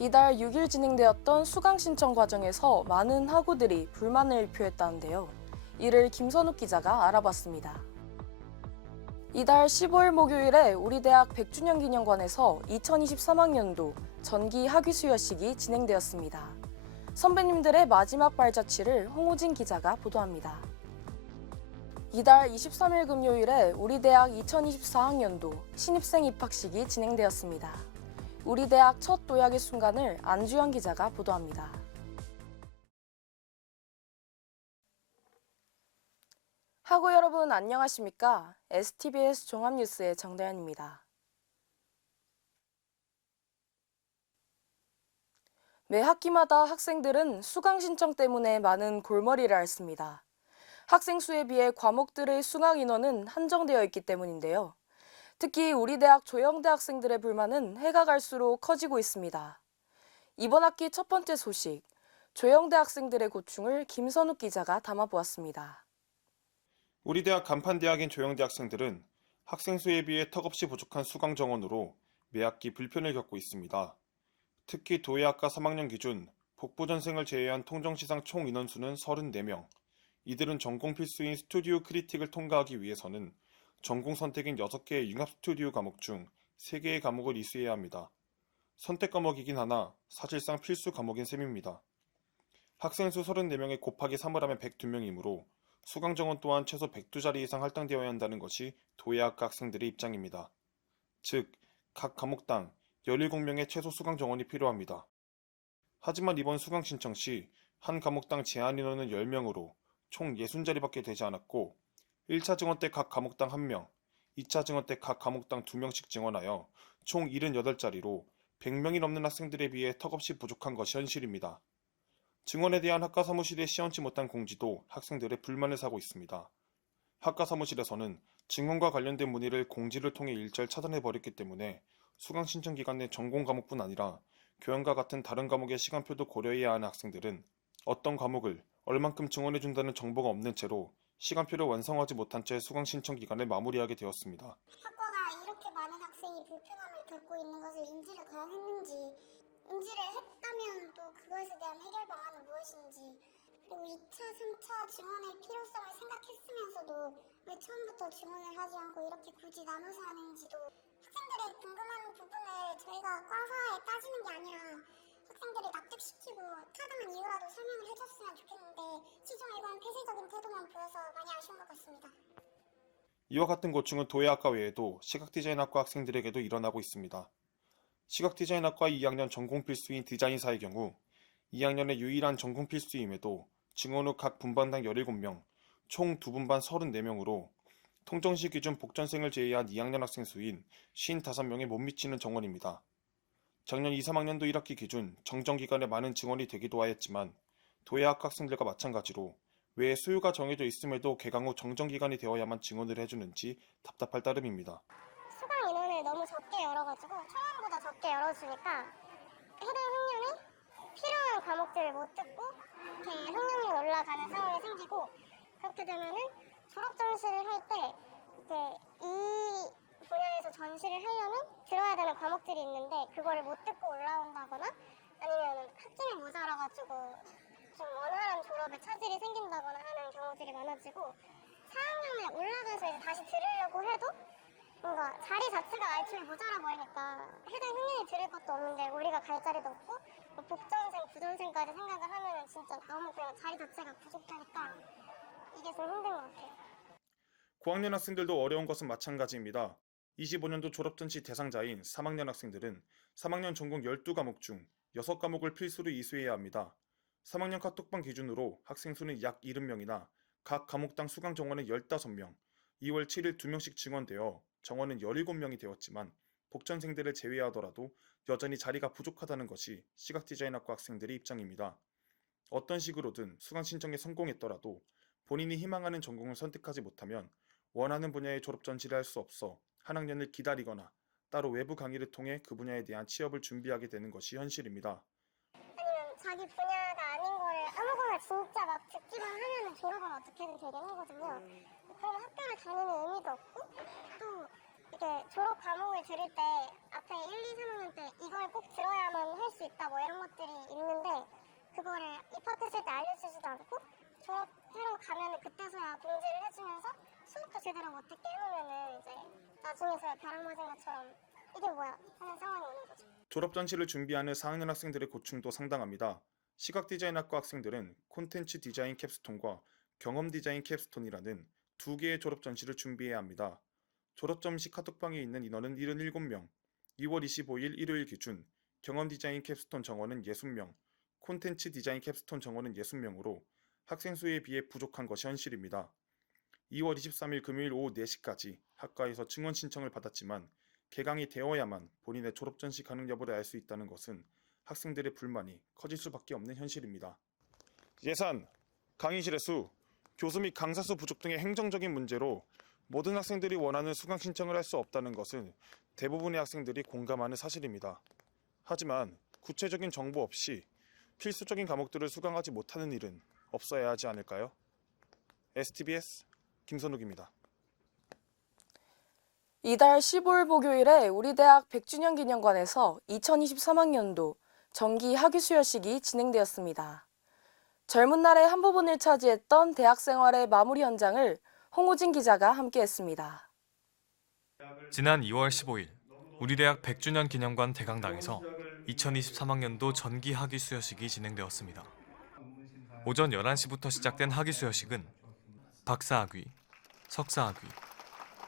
이달 6일 진행되었던 수강 신청 과정에서 많은 학우들이 불만을 표했다는데요. 이를 김선욱 기자가 알아봤습니다. 이달 15일 목요일에 우리 대학 100주년 기념관에서 2023학년도 전기 학위 수여식이 진행되었습니다. 선배님들의 마지막 발자취를 홍우진 기자가 보도합니다. 이달 23일 금요일에 우리 대학 2024학년도 신입생 입학식이 진행되었습니다. 우리 대학 첫 도약의 순간을 안주현 기자가 보도합니다. 학우 여러분 안녕하십니까? STBS 종합뉴스의 정다현입니다. 매 학기마다 학생들은 수강 신청 때문에 많은 골머리를 앓습니다. 학생 수에 비해 과목들의 수강 인원은 한정되어 있기 때문인데요. 특히 우리 대학 조영대 학생들의 불만은 해가 갈수록 커지고 있습니다. 이번 학기 첫 번째 소식, 조영대 학생들의 고충을 김선욱 기자가 담아보았습니다. 우리 대학 간판 대학인 조영대 학생들은 학생 수에 비해 턱없이 부족한 수강 정원으로 매학기 불편을 겪고 있습니다. 특히 도예학과 3학년 기준 복부전생을 제외한 통정시상 총 인원수는 34명. 이들은 전공 필수인 스튜디오 크리틱을 통과하기 위해서는 전공 선택인 6개의 융합 스튜디오 과목 중 3개의 과목을 이수해야 합니다. 선택 과목이긴 하나 사실상 필수 과목인 셈입니다. 학생 수 34명에 곱하기 3을 하면 102명이므로 수강 정원 또한 최소 102자리 이상 할당되어야 한다는 것이 도예학과 학생들의 입장입니다. 즉, 각 과목당 17명의 최소 수강 정원이 필요합니다. 하지만 이번 수강 신청 시 한 과목당 제한 인원은 10명으로 총 60자리밖에 되지 않았고 1차 증원 때 각 과목당 1명, 2차 증원 때 각 과목당 2명씩 증원하여 총 78자리로 100명이 넘는 학생들에 비해 턱없이 부족한 것이 현실입니다. 증원에 대한 학과 사무실에 시원치 못한 공지도 학생들의 불만을 사고 있습니다. 학과 사무실에서는 증원과 관련된 문의를 공지를 통해 일절 차단해버렸기 때문에 수강 신청 기간 내 전공 과목뿐 아니라 교양과 같은 다른 과목의 시간표도 고려해야 하는 학생들은 어떤 과목을 얼만큼 증원해준다는 정보가 없는 채로 시간표를 완성하지 못한 채 수강 신청 기간을 마무리하게 되었습니다. 학과가 이렇게 많은 학생이 불편함을 겪고 있는 것을 인지를 과연 했는지, 인지를 했다면 또 그것에 대한 해결 방안은 무엇인지, 그리고 2차, 3차 증원의 필요성을 생각했으면서도 왜 처음부터 증원을 하지 않고 이렇게 굳이 나눠서 하는지도 학생들의 궁금한 부분을 저희가 과사에 따지는 게 아니라 학생들이 납득시키고 타당한 이유라도 설명을 해줬으면 좋겠는데 시종일관 폐쇄적인 태도만 보여서 많이 아쉬운 것 같습니다. 이와 같은 고충은 도예학과 외에도 시각디자인학과 학생들에게도 일어나고 있습니다. 시각디자인학과 2학년 전공 필수인 디자인사의 경우 2학년의 유일한 전공 필수임에도 증원 후 각 분반당 17명, 총 2분반 34명으로 통정시 기준 복전생을 제외한 2학년 학생 수인 55명에 못 미치는 정원입니다. 작년 2, 3학년도 1학기 기준 정정기간에 많은 증원이 되기도 하였지만 도예학 학생들과 마찬가지로 왜 수요가 정해져 있음에도 개강 후 정정기간이 되어야만 증원을 해주는지 답답할 따름입니다. 수강 인원을 너무 적게 열어가지고 처음보다 적게 열어주니까 해당 학년이 필요한 과목들을 못 듣고 이렇게 학년이 올라가는 상황이 생기고 그렇게 되면은 졸업 전시를 할 때 이 분야에서 전시를 하려면 들어야 되는 과목들이 있는데 그거를 못 듣고 올라온다거나 아니면 학점이 모자라가지고 좀 원활한 졸업에 차질이 생긴다거나 하는 경우들이 많아지고 4학년에 올라가서 이제 다시 들으려고 해도 뭔가 자리 자체가 애초에 모자라 보이니까 해당 학년이 들을 것도 없는데 우리가 갈 자리도 없고 뭐 복전생, 부전생까지 생각을 하면 진짜 너무 그냥 자리 자체가 부족하니까 이게 좀 힘든 것 같아요. 9학년 학생들도 어려운 것은 마찬가지입니다. 25년도 졸업전시 대상자인 3학년 학생들은 3학년 전공 12과목 중 6과목을 필수로 이수해야 합니다. 3학년 카톡방 기준으로 학생 수는 약 70명이나 각 과목당 수강 정원은 15명, 2월 7일 2명씩 증원되어 정원은 17명이 되었지만 복전생들을 제외하더라도 여전히 자리가 부족하다는 것이 시각디자인학과 학생들의 입장입니다. 어떤 식으로든 수강 신청에 성공했더라도 본인이 희망하는 전공을 선택하지 못하면 원하는 분야의 졸업 전시를 할 수 없어 한 학년을 기다리거나 따로 외부 강의를 통해 그 분야에 대한 취업을 준비하게 되는 것이 현실입니다. 아니면 자기 분야가 아닌 거를 아무거나 진짜 막 듣기만 하면 졸업은 어떻게든 되긴 하거든요. 그러면 학교를 다니는 의미도 없고 또 이렇게 졸업 과목을 들을 때 때 1, 2, 3학년 때 이걸 꼭 들어야만 할 수 있다 뭐 이런 것들이 있는데 그거를 입학했을 때 알려주지도 않고 졸업하러 가면 그때서야 공지를 해주면서 수업도 제대로 못 듣게 해놓으면은 이제 나중에서야 벼락 맞은 것처럼 이게 뭐야 하는 상황이 오는 거죠. 졸업 전시를 준비하는 4학년 학생들의 고충도 상당합니다. 시각디자인학과 학생들은 콘텐츠 디자인 캡스톤과 경험 디자인 캡스톤이라는 두 개의 졸업 전시를 준비해야 합니다. 졸업 전시 카톡방에 있는 인원은 77명, 2월 25일 일요일 기준 경험 디자인 캡스톤 정원은 60명, 콘텐츠 디자인 캡스톤 정원은 60명으로 학생 수에 비해 부족한 것이 현실입니다. 2월 23일 금요일 오후 4시까지 학과에서 증원 신청을 받았지만 개강이 되어야만 본인의 졸업 전시 가능 여부를 알 수 있다는 것은 학생들의 불만이 커질 수밖에 없는 현실입니다. 예산, 강의실의 수, 교수 및 강사 수 부족 등의 행정적인 문제로 모든 학생들이 원하는 수강 신청을 할 수 없다는 것은 대부분의 학생들이 공감하는 사실입니다. 하지만 구체적인 정보 없이 필수적인 과목들을 수강하지 못하는 일은 없어야 하지 않을까요? STBS 김선욱입니다. 이달 15일 목요일에 우리 대학 100주년 기념관에서 2023학년도 정기 학위 수여식이 진행되었습니다. 젊은 날의 한 부분을 차지했던 대학 생활의 마무리 현장을 홍우진 기자가 함께했습니다. 지난 2월 15일 우리 대학 100주년 기념관 대강당에서 2023학년도 정기 학위 수여식이 진행되었습니다. 오전 11시부터 시작된 학위 수여식은 박사학위, 석사학위,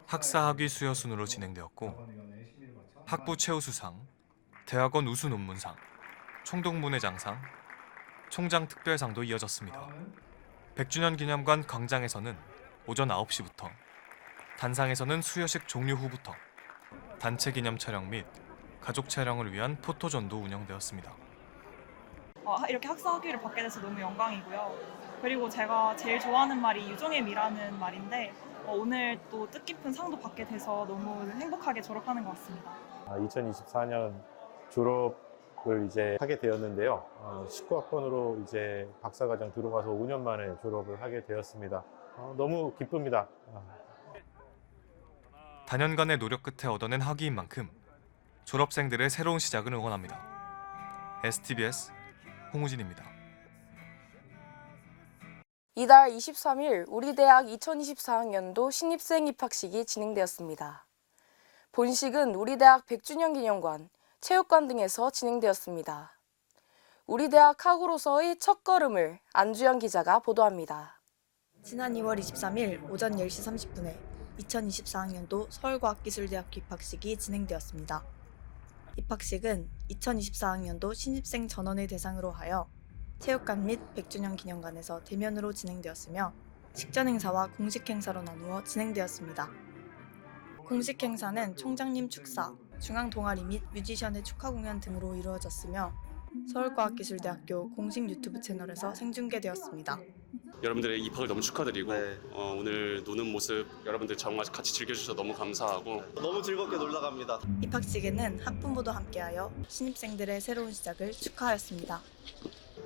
학사학위 수여 순으로 진행되었고 학부 최우수상, 대학원 우수 논문상, 총동문회장상, 총장 특별상도 이어졌습니다. 100주년 기념관 광장에서는 오전 9시부터, 단상에서는 수여식 종료 후부터 단체 기념 촬영 및 가족 촬영을 위한 포토존도 운영되었습니다. 이렇게 학사학위를 받게 돼서 너무 영광이고요. 그리고 제가 제일 좋아하는 말이 유종의 미라는 말인데 오늘 또 뜻깊은 상도 받게 돼서 너무 행복하게 졸업하는 것 같습니다. 2024년 졸업을 이제 하게 되었는데요. 19학번으로 이제 박사과정 들어가서 5년 만에 졸업을 하게 되었습니다. 너무 기쁩니다. 다년간의 노력 끝에 얻어낸 학위인 만큼 졸업생들의 새로운 시작을 응원합니다. STBS 홍우진입니다. 이달 23일 우리 대학 2024학년도 신입생 입학식이 진행되었습니다. 본식은 우리 대학 100주년 기념관, 체육관 등에서 진행되었습니다. 우리 대학 학우로서의 첫걸음을 안주영 기자가 보도합니다. 지난 2월 23일 오전 10시 30분에 2024학년도 서울과학기술대학교 입학식이 진행되었습니다. 입학식은 2024학년도 신입생 전원을 대상으로 하여 체육관 및 100주년 기념관에서 대면으로 진행되었으며 식전 행사와 공식 행사로 나누어 진행되었습니다. 공식 행사는 총장님 축사, 중앙 동아리 및 뮤지션의 축하 공연 등으로 이루어졌으며 서울과학기술대학교 공식 유튜브 채널에서 생중계되었습니다. 여러분들의 입학을 너무 축하드리고 오늘 노는 모습 여러분들 정말 같이 즐겨주셔서 너무 감사하고 너무 즐겁게 놀다 갑니다. 입학식에는 학부모도 함께하여 신입생들의 새로운 시작을 축하하였습니다.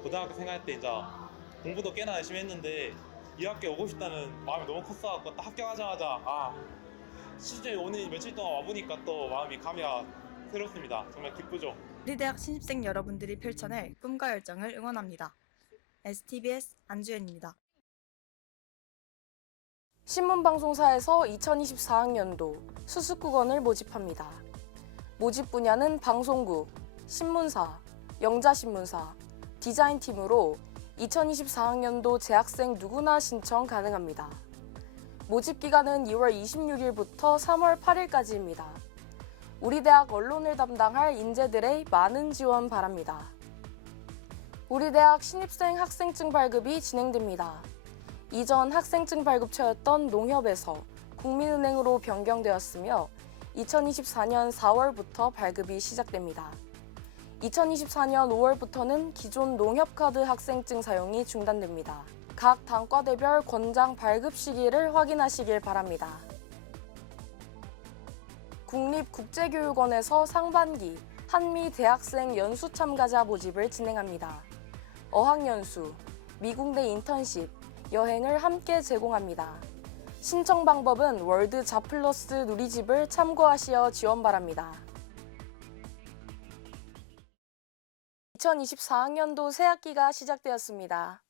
고등학교 생활 때 이제 공부도 꽤나 열심히 했는데 이 학교에 오고 싶다는 마음이 너무 컸어갖고 딱 합격하자마자 시즌 오늘 며칠 동안 와보니까 또 마음이 감회가 새롭습니다. 정말 기쁘죠. 우리 대학 신입생 여러분들이 펼쳐낼 꿈과 열정을 응원합니다. STBS 안주현입니다. 신문방송사에서 2024학년도 수습국원을 모집합니다. 모집 분야는 방송국, 신문사, 영자신문사, 디자인팀으로 2024학년도 재학생 누구나 신청 가능합니다. 모집 기간은 2월 26일부터 3월 8일까지입니다. 우리 대학 언론을 담당할 인재들의 많은 지원 바랍니다. 우리 대학 신입생 학생증 발급이 진행됩니다. 이전 학생증 발급처였던 농협에서 국민은행으로 변경되었으며 2024년 4월부터 발급이 시작됩니다. 2024년 5월부터는 기존 농협카드 학생증 사용이 중단됩니다. 각 단과대별 권장 발급 시기를 확인하시길 바랍니다. 국립국제교육원에서 상반기 한미 대학생 연수 참가자 모집을 진행합니다. 어학연수, 미국내 인턴십, 여행을 함께 제공합니다. 신청 방법은 월드 자플러스 누리집을 참고하시어 지원 바랍니다. 2024학년도 새학기가 시작되었습니다.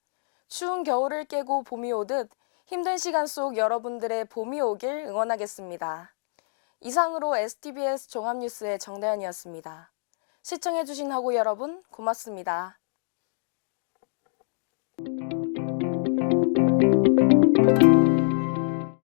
추운 겨울을 깨고 봄이 오듯 힘든 시간 속 여러분들의 봄이 오길 응원하겠습니다. 이상으로 STBS 종합뉴스의 정다연이었습니다. 시청해주신 학우 여러분 고맙습니다.